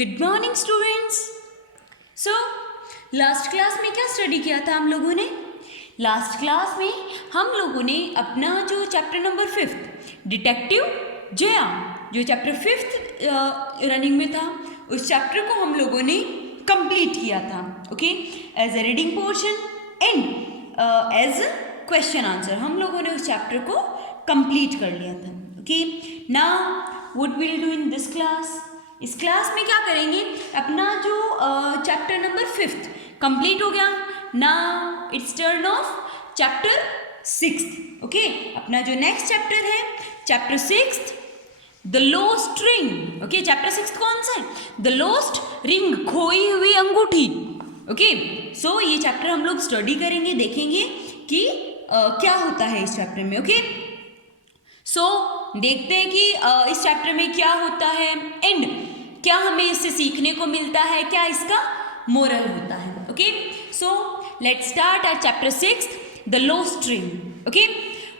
Good morning students. So last class में क्या study किया था हम लोगों ने? लास्ट क्लास में हम लोगों ने अपना जो चैप्टर नंबर 5 डिटेक्टिव जया, जो चैप्टर 5 रनिंग में था, उस चैप्टर को हम लोगों ने कंप्लीट किया था। Okay, as a reading portion and as question answer हम लोगों ने उस चैप्टर को कंप्लीट कर लिया था। Okay, now what will do in this class? इस क्लास में क्या करेंगे? अपना जो चैप्टर नंबर 5 कंप्लीट हो गया। Now it's turn off chapter 6। Okay, अपना जो नेक्स्ट चैप्टर है chapter 6 the lost ring. Okay, chapter 6 कौन सा है? द लॉस्ट रिंग, खोई हुई अंगूठी। ओके, सो ये चैप्टर हम लोग स्टडी करेंगे, देखेंगे कि क्या होता है इस चैप्टर में। ओके, सो देखते हैं कि इस चैप्टर में क्या होता है एंड क्या हमें इससे सीखने को मिलता है, क्या इसका मोरल होता है। Okay, so let's start at chapter 6 the lost ring. Okay,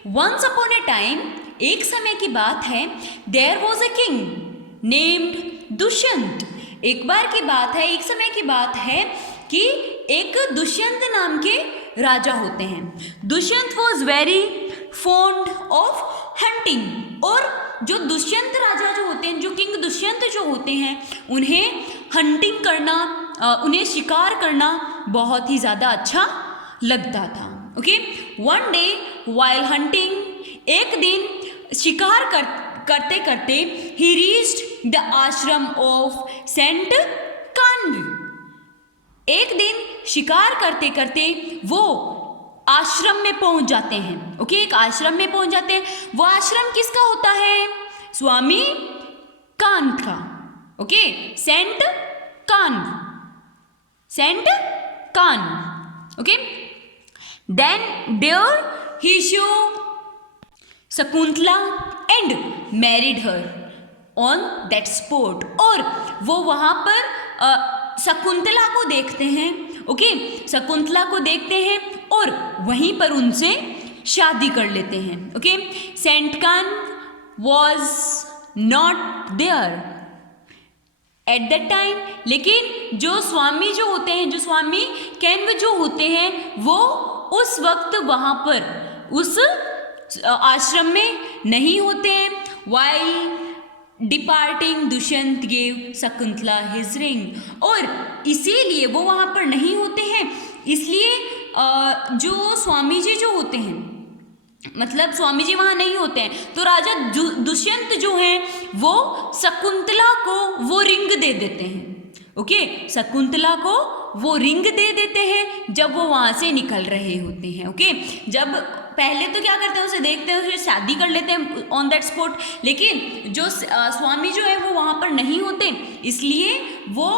once upon a time, एक समय की बात है, there was a king named Dushyant. एक बार की बात है, एक समय की बात है कि एक दुष्यंत नाम के राजा होते हैं। Dushyant was very fond of hunting. और जो दुष्यंत राजा जो होते हैं, जो किंग दुष्यंत जो होते हैं, उन्हें हंटिंग करना, उन्हें शिकार करना बहुत ही ज़्यादा अच्छा लगता था। Okay, one day while hunting, एक दिन शिकार करते करते ही रीच्ड द आश्रम ऑफ सेंट कान्व। एक दिन शिकार करते करते वो आश्रम में पहुंच जाते हैं। ओके, एक आश्रम में पहुंच जाते हैं। वो आश्रम किसका होता है? स्वामी कान्व का। Okay, saint Kanva, saint Kanva. Okay, then there he show Shakuntala and married her on that spot. और वो वहां पर शकुंतला को देखते हैं। ओके, शकुंतला को देखते हैं और वहीं पर उनसे शादी कर लेते हैं। Okay, saint Kanva was not there at that time. लेकिन जो स्वामी जो होते हैं, जो स्वामी कान्व जो होते हैं, वो उस वक्त वहां पर उस आश्रम में नहीं होते हैं। While departing Dushyant gave Shakuntala his ring. और इसीलिए वो वहाँ पर नहीं होते हैं, इसलिए जो स्वामी जी जो होते हैं, मतलब स्वामी जी वहाँ नहीं होते हैं, तो राजा दुष्यंत जो हैं वो शकुंतला को वो रिंग दे देते हैं। ओके, शकुंतला को वो रिंग दे देते हैं जब वो वहाँ से निकल रहे होते हैं। ओके, जब पहले तो क्या करते हैं, उसे देखते हैं, फिर शादी कर लेते हैं ऑन दैट स्पॉट। लेकिन जो स्वामी जो है वो वहाँ पर नहीं होते, इसलिए वो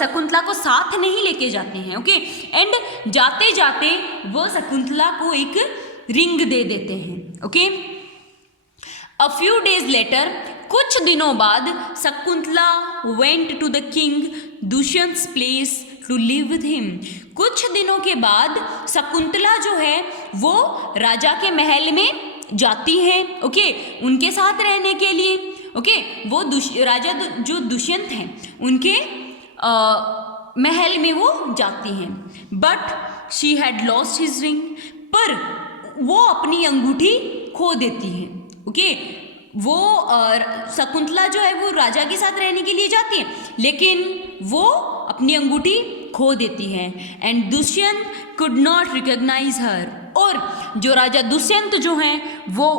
शकुंतला को साथ नहीं लेके जाते हैं। ओके, एंड जाते जाते वो शकुंतला को एक रिंग दे देते हैं। Okay, a few days later, कुछ दिनों बाद, Shakuntala went to the king Dushyant's place to live with him. कुछ दिनों के बाद शकुंतला जो है वो राजा के महल में जाती है। ओके, उनके साथ रहने के लिए। ओके, वो राजा जो दुष्यंत हैं उनके महल में वो जाती हैं। But she had lost his ring, पर वो अपनी अंगूठी खो देती है। ओके, वो शकुंतला जो है वो राजा के साथ रहने के लिए जाती है, लेकिन वो अपनी अंगूठी खो देती है। And Dushyant could not recognise her. और जो राजा दुष्यंत जो हैं वो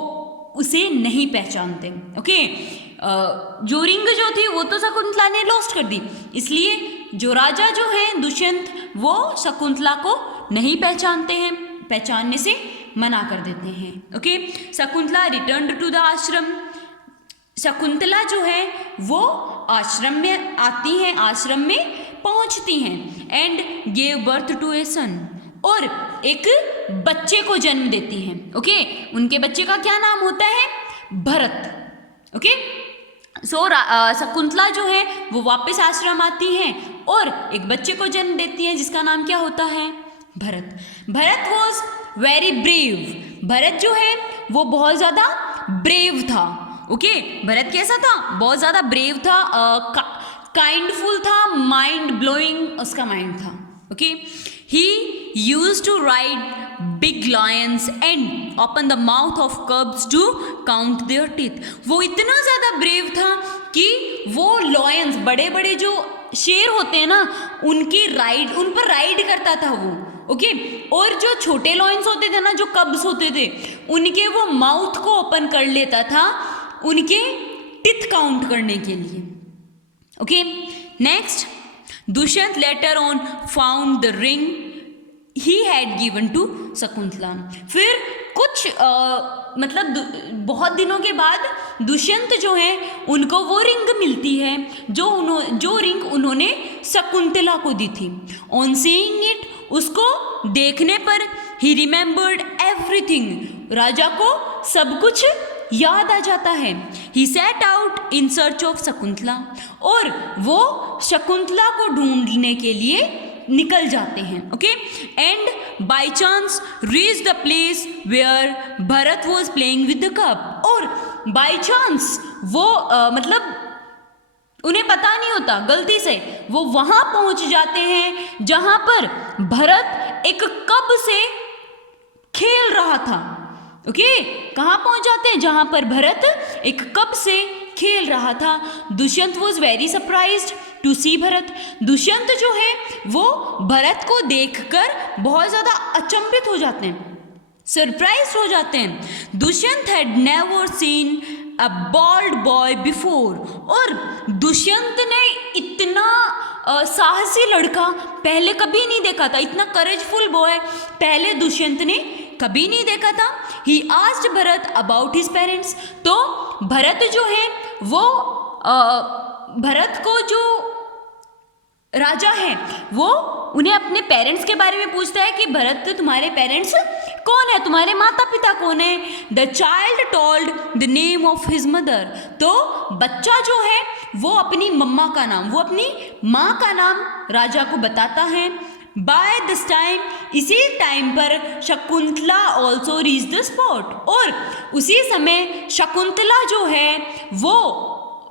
उसे नहीं पहचानते। ओके, जो रिंग जो थी वो तो शकुंतला ने लॉस्ट कर दी, इसलिए जो राजा जो हैं दुष्यंत वो शकुंतला को नहीं पहचानते हैं, पहचानने से मना कर देते हैं। Okay, Shakuntala return to the ashram. Shakuntala जो है वो आश्रम में आती हैं, आश्रम में पहुंचती हैं। एंड गेव बर्थ टू ए सन, और एक बच्चे को जन्म देती हैं। ओके, उनके बच्चे का क्या नाम होता है? भरत। ओके, सो शकुंतला जो है वो वापस आश्रम आती हैं और एक बच्चे को जन्म देती हैं जिसका नाम क्या होता है? Bharat. Bharat was very brave. Bharat जो है वो बहुत ज़्यादा ब्रेव था। ओके, भरत कैसा था? बहुत ज़्यादा ब्रेव था, काइंडफुल था, माइंड ब्लोइंग उसका माइंड था. Okay, he used to ride big lions and open the mouth of cubs to count their teeth. वो इतना ज़्यादा ब्रेव था कि वो लॉयंस, बड़े बड़े जो शेर होते हैं ना, उन पर राइड करता था वो. ओके, और जो छोटे लॉयंस होते थे ना, जो कब्स होते थे, उनके वो माउथ को ओपन कर लेता था उनके टिथ काउंट करने के लिए. Okay, next, Dushyant later on found the ring he had given to Shakuntala. फिर कुछ मतलब बहुत दिनों के बाद दुष्यंत जो है उनको वो रिंग मिलती है जो रिंग उन्होंने शकुंतला को दी थी. ऑन सीइंग इट, उसको देखने पर ही रिमेंबर्ड एवरीथिंग. राजा को सब कुछ याद आ जाता है. He set out in search of Shakuntala, और वो शकुंतला को ढूंढने के लिए निकल जाते हैं. Okay, and by chance reach the place where Bharat was playing with the cup. और बाई चांस वो मतलब उन्हें पता नहीं होता, गलती से वो वहां पहुंच जाते हैं जहां पर भरत एक कप से खेल रहा था. ओके, कहाँ पहुंच जाते हैं? जहां पर भरत एक कप से खेल रहा था. Dushyant was very surprised to see Bharat. Dushyant जो है वो भरत को देखकर बहुत ज़्यादा अचंभित हो जाते हैं, सरप्राइज हो जाते हैं. Dushyant had never seen a bold boy before. और दुष्यंत ने इतना साहसी लड़का पहले कभी नहीं देखा था, इतना करेजफुल बॉय पहले दुष्यंत ने कभी नहीं देखा था. He asked Bharat about his parents. तो भरत जो है वो भरत को जो राजा है वो उन्हें अपने पेरेंट्स के बारे में पूछता है कि भरत तुम्हारे पेरेंट्स कौन है, तुम्हारे माता पिता कौन है. The child told the name of his mother. तो बच्चा जो है वो अपनी मम्मा का नाम, वो अपनी माँ का नाम राजा को बताता है. बाय दिस टाइम, इसी टाइम पर Shakuntala also reach the spot. और उसी समय शकुंतला जो है वो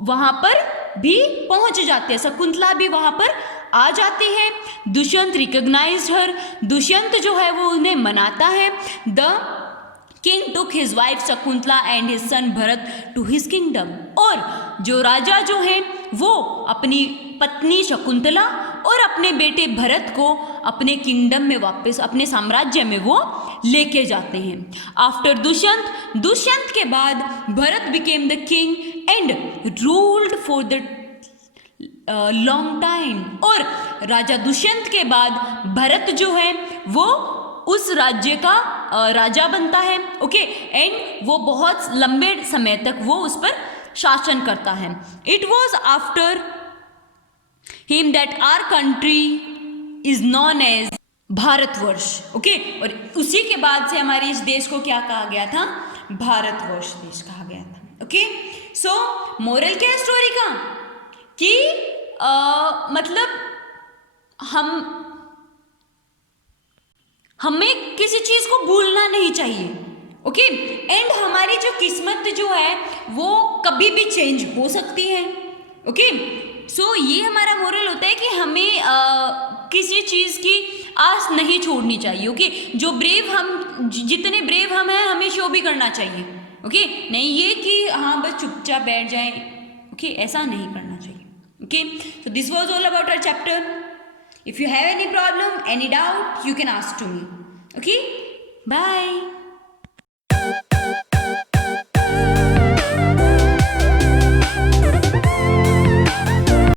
वहाँ पर भी पहुँच जाती है, शकुंतला भी वहाँ पर आ जाती है. दुष्यंत रिकॉग्नाइज्ड हर. दुष्यंत जो है वो उन्हें मनाता है. The king took his wife Shakuntala and his son Bharat to his kingdom. और जो राजा जो है वो अपनी पत्नी शकुंतला और अपने बेटे भरत को अपने किंगडम में वापस, अपने साम्राज्य में वो लेके जाते हैं. आफ्टर दुष्यंत के बाद Bharat became the king and ruled for the long time. और राजा दुष्यंत के बाद भरत जो है वो उस राज्य का राजा बनता है. ओके, एंड वो बहुत लंबे समय तक वो उस पर शासन करता है. It was after him that our country is known as Bharatvarsha. Okay, और उसी के बाद से हमारे इस देश को क्या कहा गया था? भारतवर्ष देश कहा गया था. ओके, सो मोरल क्या है स्टोरी का कि मतलब हमें किसी चीज को भूलना नहीं चाहिए. ओके, एंड हमारी जो किस्मत जो है वो कभी भी चेंज हो सकती है. ओके, सो ये हमारा मोरल होता है कि हमें किसी चीज़ की आस नहीं छोड़नी चाहिए. ओके, जितने ब्रेव हम हैं हमें शो भी करना चाहिए. ओके, नहीं ये कि हाँ बस चुपचाप बैठ जाएं. ओके, ऐसा नहीं करना चाहिए. Okay, so this was all about our chapter. If you have any problem, any doubt, you can ask to me. Okay, bye.